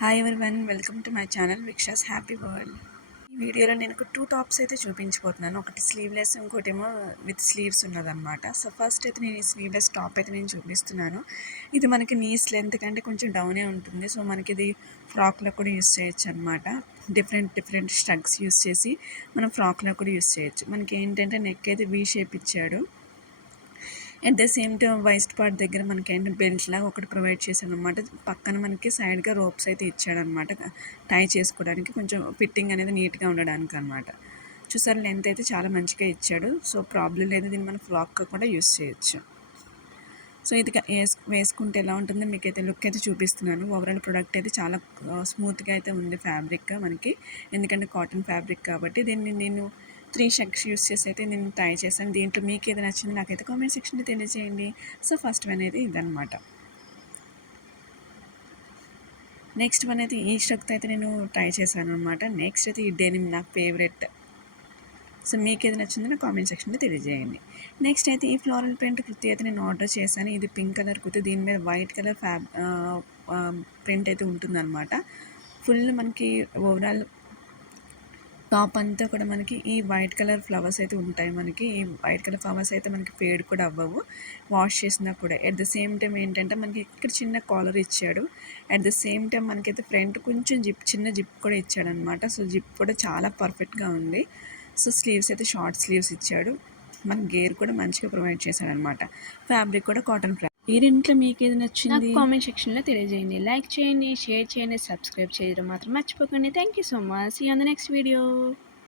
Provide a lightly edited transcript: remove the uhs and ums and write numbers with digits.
Hi everyone, welcome to my channel Vikshas Happy World. ఈ వీడియోలో నేను ఒక 2 టాప్స్ అయితే చూపించబోతున్నాను. ఒకటి స్లీవ్లెస్, ఇంకోటేమో విత్ స్లీవ్స్ ఉన్నదనమాట. సో ఫస్ట్ అయితే నేను ఈ స్లీవ్లెస్ టాప్ అయితే నేను చూపిస్తున్నాను. ఇది మనకి నీస్ లెంత్ కంటే కొంచెం డౌనే ఉంటుంది. సో మనకి ఇది ఫ్రాక్లో కూడా యూస్ చేయొచ్చు అనమాట. డిఫరెంట్ స్ట్రగ్స్ యూస్ చేసి మనం ఫ్రాక్లో కూడా యూస్ చేయొచ్చు. మనకి ఏంటంటే నెక్ అయితే వీ షేప్ ఇచ్చాడు. At the same time waist part దగ్గర మనకి ఏంటంటే బెల్ట్ లాగా ఒకటి ప్రొవైడ్ చేశాను అనమాట. పక్కన మనకి సైడ్గా రోప్స్ అయితే ఇచ్చాడనమాట, టై చేసుకోవడానికి, కొంచెం ఫిట్టింగ్ అనేది నీట్గా ఉండడానికి అనమాట. చూసారు, లెంత్ అయితే చాలా మంచిగా ఇచ్చాడు. సో ప్రాబ్లం లేదు, దీన్ని మనం ఫ్రాక్గా కూడా యూస్ చేయొచ్చు. సో ఇది వేసుకుంటే ఎలా ఉంటుందో మీకైతే లుక్ అయితే చూపిస్తున్నాను. ఓవరాల్ ప్రోడక్ట్ అయితే చాలా స్మూత్గా అయితే ఉంది ఫ్యాబ్రిక్ మనకి, ఎందుకంటే కాటన్ ఫ్యాబ్రిక్ కాబట్టి. దీన్ని నేను 3 షర్ట్స్ యూస్ చేసి అయితే నేను ట్రై చేశాను. దీంట్లో మీకు ఏది నచ్చింది నాకైతే కామెంట్ సెక్షన్లో తెలియజేయండి. సో ఫస్ట్ వన్ అయితే ఇదనమాట. నెక్స్ట్ వన్ అయితే ఈ స్ట్రక్తో అయితే నేను ట్రై చేశాను అనమాట. నెక్స్ట్ అయితే ఈ డెనిమ్ నా ఫేవరెట్. సో మీకు ఏది నచ్చిందో నా కామెంట్ సెక్షన్లో తెలియజేయండి. నెక్స్ట్ అయితే ఈ ఫ్లోరల్ ప్రింట్ కుర్తీ అయితే నేను ఆర్డర్ చేశాను. ఇది పింక్ కలర్ కుర్తీ, దీని మీద వైట్ కలర్ ప్రింట్ అయితే ఉంటుందన్నమాట. ఫుల్ మనకి ఓవరాల్ టాప్ అంతా కూడా మనకి ఈ వైట్ కలర్ ఫ్లవర్స్ అయితే ఉంటాయి. మనకి ఈ వైట్ కలర్ ఫ్లవర్స్ అయితే మనకి ఫేడ్ కూడా అవ్వవు వాష్ చేసినా కూడా. అట్ ద సేమ్ టైం ఏంటంటే మనకి ఇక్కడ చిన్న కాలర్ ఇచ్చాడు. అట్ ద సేమ్ టైం మనకైతే ఫ్రంట్ కొంచెం చిన్న జిప్ కూడా ఇచ్చాడనమాట. సో జిప్ కూడా చాలా పర్ఫెక్ట్గా ఉంది. సో స్లీవ్స్ అయితే షార్ట్ స్లీవ్స్ ఇచ్చాడు. మనకి గేర్ కూడా మంచిగా ప్రొవైడ్ చేశాడనమాట. ఫ్యాబ్రిక్ కూడా కాటన్ ఫ్యాబ్రిక్. ఈ రెంట్లో మీకు ఏది నచ్చింది కామెంట్ సెక్షన్లో తెలియజేయండి. లైక్ చేయండి, షేర్ చేయండి, సబ్స్క్రైబ్ చేయడం మాత్రం మర్చిపోకండి. Thank you so much. See you on the next video.